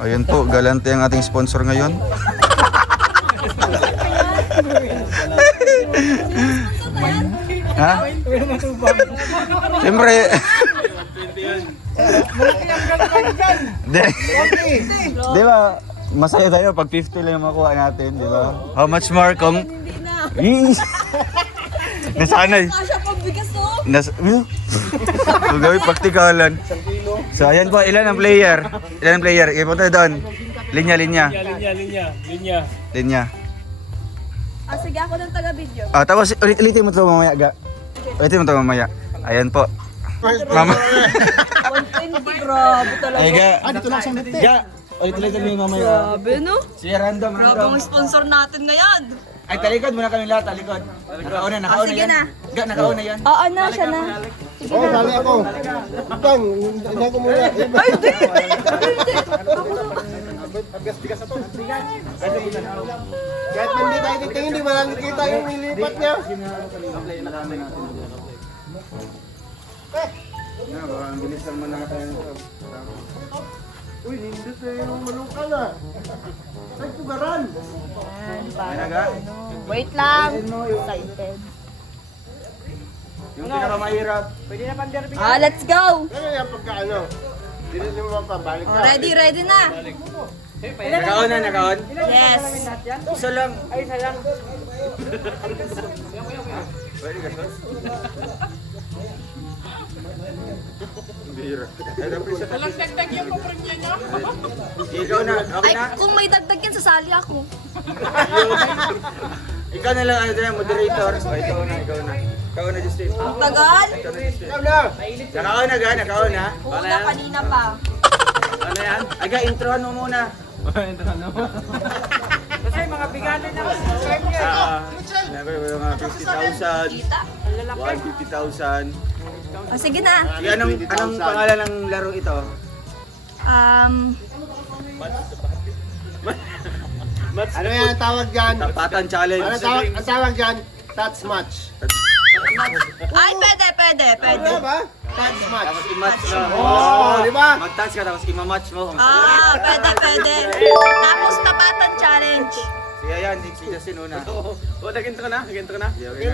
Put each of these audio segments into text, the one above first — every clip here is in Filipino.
Ayun po, galante ang ating sponsor ngayon. Ha? Siyempre. Di ba, masaya tayo pag 50 lang yung makuha natin, di ba? How much more kung... Hindi na. Nasanay. Kasya pang bigas to. Gawin praktikalan. So ayan po, ilan ang player? Ilan ang player? Ipunta doon. Linya. Linya. Ah, sige ako ng taga-video. Ah, tapos ulitin mo ito mamaya, ga. Ulitin mo ito mamaya. Ayan po. Mama. 120, grabe talaga. Ay, ga. Dito lang sa nete. Ga. Ulitin mo yung mamaya. Grabe no? Sige, random. Grabe ang sponsor natin ngayon. Ay, talikod muna kami lahat, talikod. Nakauna sige yan. na. Ga, nakauna yan. Oo na, siya na. Sige na. Sali ako. Bang, hindi ko muna. Ay, hindi. Bigas na to. Kahit hindi tayo titingin, hindi mo lang nakita yung nilipat niya. Bilisan mo na tayo. Uy, nindot na yung maluka na. Ay, pugaran. Wait lang. Excited. Yung pinakamahirap. Ah, let's go. Ano yan pagka ano? Hindi na mo mapabalik Oh, ready na. Nakaon na, nakaon? Yes. Isa lang. Ay, isa lang. Pwede ka, sos? Bira. Walang dagdag yung kumpanya niya. Ikaw na, okay Ay, na? kung may dagdag yan, sasali ako. Ikaw na lang, ano dyan, moderator. O, ikaw na. Ikaw na, Justin. Ang tagal. Ikaw na! Nakaon na, ga, nakaon na. Una, kanina pa. Ano yan? Aga, introhan mo muna. Kasi mga biganan na kasi sa kanya. Siyempre, may mga 50,000, Kita. 150,000. Oh, sige na. Sige, anong pangalan ng laro ito? Ano yan ang tawag dyan? Tapatan challenge. Ang tawag dyan? Touch match. Ay, pwede. Ano ba? Touch match. Tapos i-match mo. Oo, di ba? Mag-touch ka tapos i-match mo. Ah, pwede. Tapos tapatan challenge. Sige yan, si Justin una. O, naginto ka na? Okay na. Sige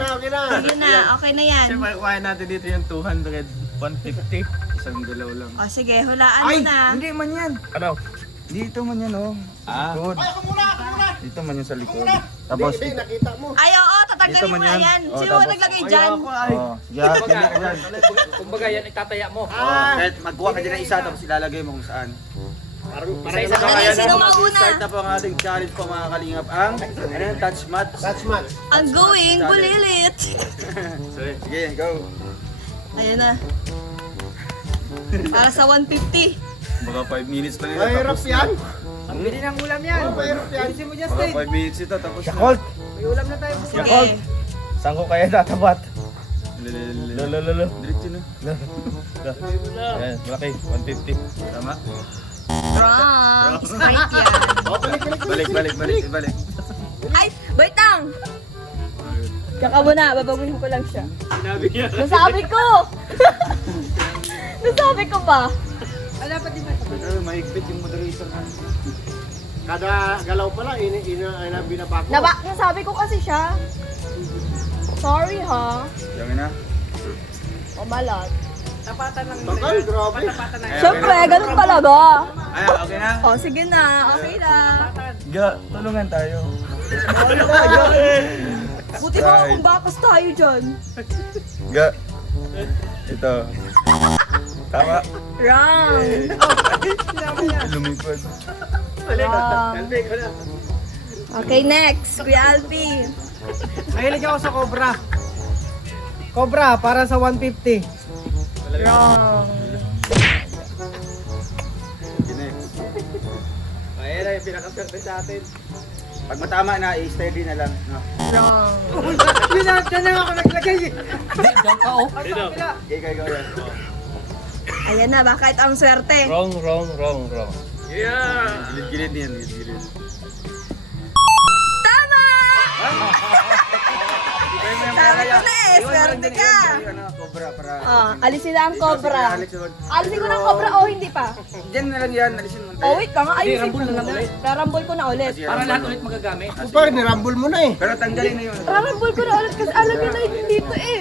na, okay na yan. Siyempre, kuhain natin dito yung 200, 150. Isang dalaw lang. O sige, hulaan mo na. Hindi man yan. Ano? Dito man yan, oh. Likod. Ay, ako muna! Dito man yan sa likod. Tapos, Hindi, nakita mo. Ay, oo, Dito tatanggalin man mo yan. yan. Oh, Sino tapos- naglagay dyan? oh, sige, pili ka dyan. Kumbaga yan, itataya mo. Kahit magkuha ka dyan ng isa tapos ilalagay mo kung saan. Isa-isa Ano yung sino mauna? Start na po ang ating challenge po mga kalingap. Ang, ano yung touch match? Touch match. Ang going, bulilit. Sige, go. Ayan na. Para sa 150. Baka 5 minutes pa Mahirap yan. Ang bili ng ulam yan. Mahirap yan. Bilisin mo, Baka Justin. 5 minutes ito tapos na. May ulam na tayo. Sige. Saan ko kaya tatapat? Lolo. Diretso na. Ayan, malaki. 150. Tama? Wrong. Straight yan. Balik. Ay, wait lang. Tsaka muna, babaguhin ko lang siya. Sinabi niya. Nasabi ko! Nasabi ko ba? Pero mahigpit yung moderator na. Kada galaw pala, binabako. Nasabi ko kasi siya. Sorry ha. Yung na. Pamalat. Tapatan lang. Bakal, grabe. Tapatan lang. Siyempre, ganun talaga. Ay, okay na? O, sige na. Okay na. Ga, tulungan tayo. Buti mo kung bakas tayo dyan. Ga. Ito. Tama. Wrong. Lumipad. Wrong. Okay, next. Kuya Alfie. Mahilig ako sa Cobra. Cobra, para sa 150. Wrong. Ayan na yung pinakaswerte sa atin. Pag matama na, i-steady na lang. No? Wrong. Dyan na ako naglagay. Hindi, dyan ka oh. Ikaw yan. Ayan na, bakit ang swerte? Wrong. Yeah! Gilid-gilid yan, gilid-gilid. Tama! Sabi ko na eh, swerte ka. Ano, cobra para... Ah, alisin na ang cobra. Alisin ko na ang cobra o hindi pa? Diyan na lang yan, alisin mo. Oh, wait ka nga, ayusin rambol ko na lang muna. ulit. Rarambol ko na ulit. Para lahat ulit magagamit. Super, nirambol mo na eh. Pero tanggalin na yun. Rarambol ko na ulit kasi alam niyo na hindi dito eh.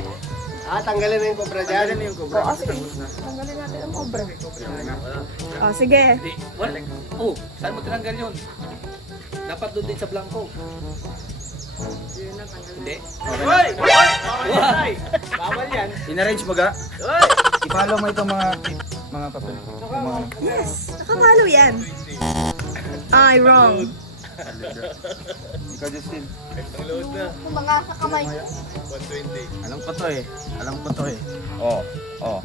Ah, tanggalin na yung cobra dyan. Tanggalin na yung cobra. Oh, sige. Tanggalin natin ang cobra. Oh, sige. Hindi. Wala. Oh, saan mo tinanggal yun? Dapat doon din sa blanco. Hindi. Hoy! Bawal yan. In-arrange mo ga? I-follow mo itong mga papel. Mga... Yes, nakapalo yan. Ay, wrong. Ikaw, Justin. Yung mga kakamay. Alam ko to eh. Alam ko to eh. Oh. Oh.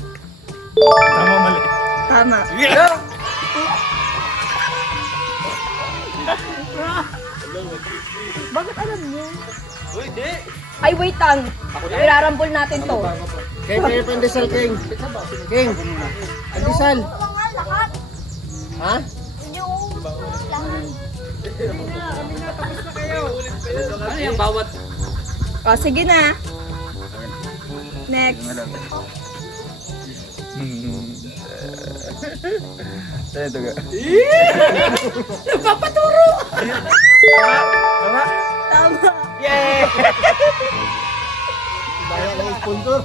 Tama, mali. Tama. Bakit alam niyo? Uy, di. Ay, wait lang. Irarambol natin to. King, kayo pandesal, King. King, pandesal. Ha? Ano yung bawat? Oh, sige na. Next. Sa'yo ito ga. Nagpapaturo! Tama? Tama. Yay! Bayan ng sponsor.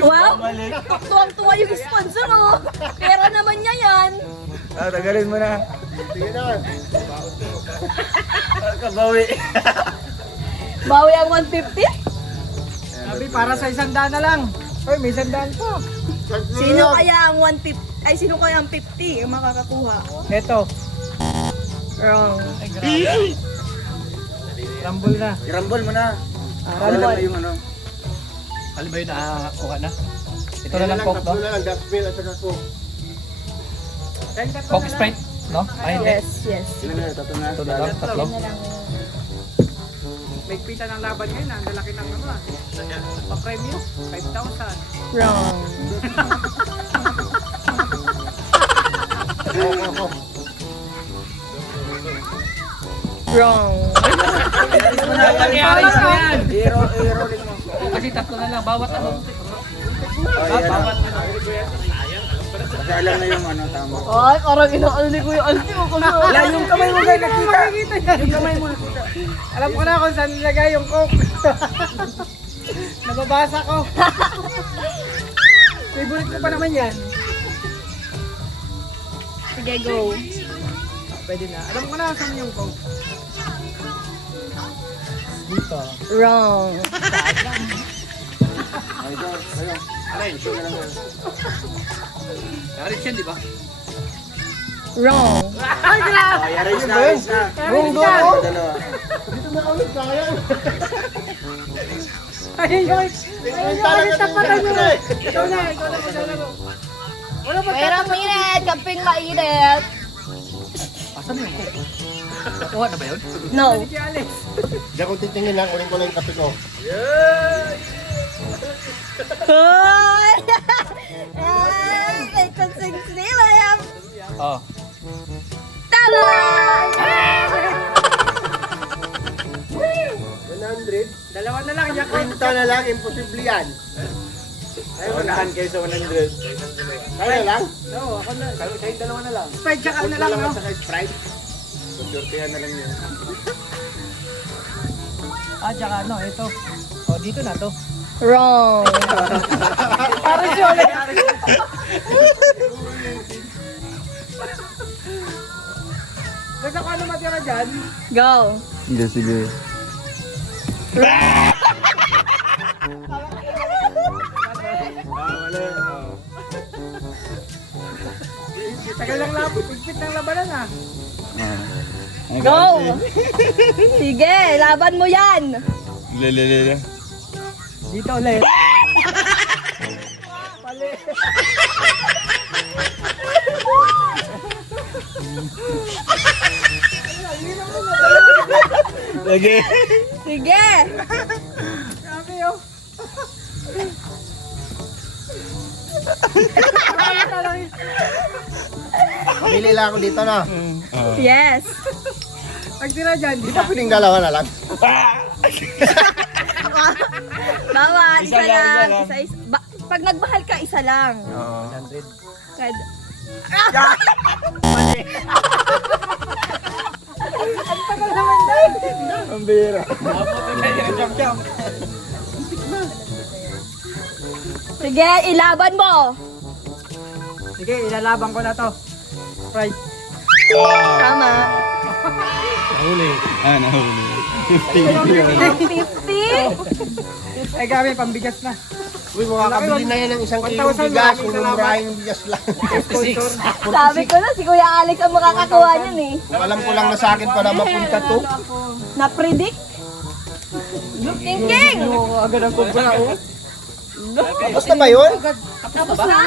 Wow! Tuwang-tuwa yung sponsor, oh. Pera naman niya yan. Ah, tagalin mo na. Sige naman. Kabawi. Bawi ang 150? Sabi, para sa 100 na lang. Uy, may 100 pa. Sino kaya ang 150? Ay, sino kaya ang 50 ang makakakuha? Ito. Wrong. Rambol na. I-rumble mo na. Ah, Wala na rambol. yung ano. Alam ba yun, nakakuha na? Ito Kaya na lang Coke, no? tatlo na lang, Dutchmill at saka Coke. Coke Sprite, no? Ay, hindi. Yes, yes. Sino na? Tatlo na. Ito na lang, tatlo. Yun na lang. Nagpita ng laban ngayon, ang lalaki ng ano ah. Pa-premyo, 5,000. Wrong. Wrong. Nangyari sa yan. I-rolling mo. Kasi tatlo na lang, bawat ano. Oh, yan. Kasi alam na yung ano, tama. Ay, parang inaano ni Kuya Alti mo kung Wala, yung kamay mo guys nakita. Yung kamay mo nakita. Alam ko na kung saan nilagay yung coke. Nababasa ko. Favorite ko pa naman yan. Sige, go. Pwede na. Alam ko na saan yung coke. Dito. Wrong. Ay, ito, kayo. Arrange, yun na lang yun. Aris yan, di ba? Wrong. Ay, arrange na, arrange na. Wrong doon. Dalawa. Dito na kami, kaya. Ayun yung... Ay, talaga tapakan na. nyo. Ikaw na maglalaro. Wala pa Pero mainit, kamping mainit. Asan na yung Coke? Nakuha na ba yun? No. si Alex. Diyan kung titingin lang, uling ko lang yung kape ko. Hoy! May konsing sila yan. Oo. Tama! 100. Dalawa na lang, Yakult. Quinta na lang, imposible yan. Ay, unahan kayo sa 100. Kaya lang. Oo, ako na. Kahit dalawa na lang. Sprite tsaka Coke na lang, no? at saka Sprite. Sortihan na lang yun. Ah, tsaka ano, ito. Oh, dito na to. Wrong. Para si Alex. Basta kung ano matira dyan, Go. Sige, sige. tagal lang lapit. Igpit ng labanan ah. Go. Sige, laban mo yan. Lelelele. Dito ulit. Lagi. Sige. Sabi oh. Pili lang ako dito na. Yes. Pag tira dyan, Di ba piling dalawa na lang? Bawal, Isa isa lang, lang. isa lang. Pag nagmahal ka, isa lang. Oo. Kad- Ang bira. Sige, ilaban mo. Sige, ilalaban ko na to. Sprite. Tama. Ah, nahuli. 50? Ay, gabi, pambigas na. Uy, makakabili na yan ng 1 kilong 1,000 bigas. lagi, Kung salamat. murahin yung bigas lang. Sponsor. Sabi ko na, si Kuya Alex ang makakakuha niyan eh. Alam ko lang na sa akin para mapunta to. Na-predict? King! Agad ang kubra, oh. Tapos na ba yun? Tapos na?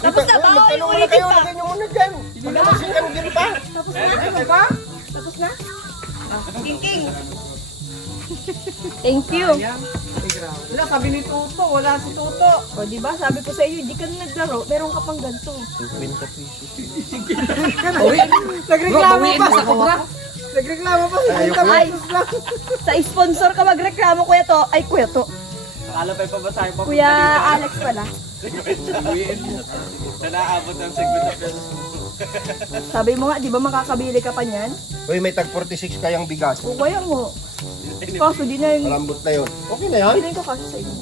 Tapos na ba? Magtanong Yung muna ulitin kayo, pa? lagay nyo muna dyan. Hindi naman sinanggil pa. Tapos na? King! Thank you. Wala, sabi ni Toto, wala si Toto. O, diba? Sabi ko sa iyo, hindi ka na naglaro, meron ka pang ganito. Nagreklamo pa sa kubra. Nagreklamo pa sa kubra. Ay, sa sponsor ka magreklamo, Kuya To. Ay, Kuya To. Akala pa'y pabasahin pa. Kuya Alex pala. Na naabot ng 50 pesos. Sabi mo nga, di ba makakabili ka pa niyan? Uy, may tag 46 kayang bigas. O kaya mo. Kaso di na yung... Malambot na yun. Okay na yan. Pinayin ko kaso sa inyo.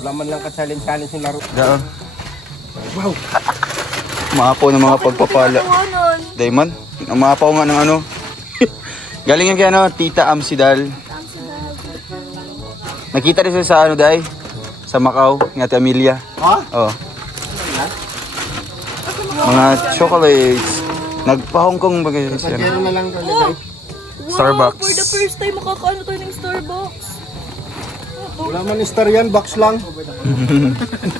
Wala man lang ka-challenge-challenge yung laro. Daan. Wow. Maapaw ng mga pagpapala. Ano nun? Diamond? Maapaw nga ng ano. Galing yan kay ano, Tita Amsidal. Nakita rin siya sa ano, Day? Sa Macau, ng Ate Amelia. Ha? Oh. Mga chocolates. Nagpa-Hong Kong ba kayo siya? Pagkero na lang doon. Oh! Starbucks. Wow, for the first time makakaano tayo ng Starbucks. Wala man star yan, box lang.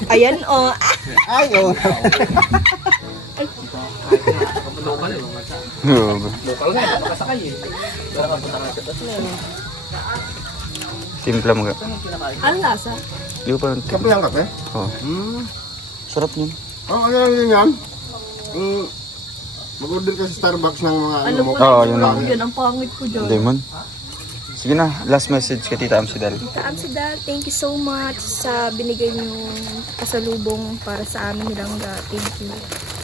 Ayan, oh. Ay, oh. Timpla mo ka. Ano lasa? Di ko pa nang Kape ang kape? Oh. Sarap yun. Oh, ano lang yun yan? Mag-order ka sa Starbucks ng mga Alam mo mo. na, Oo, yun lang. yan ang pangit ko dyan. Diamond. Sige na, last message kay Tita Amsidal. Tita Amsidal, thank you so much sa binigay niyong pasalubong para sa amin ni Langga. Thank you.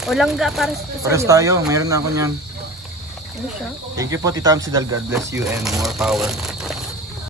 O Langga, para sa Paras sa'yo. tayo, mayroon na ako niyan. Ano siya? Thank you po Tita Amsidal. God bless you and more power.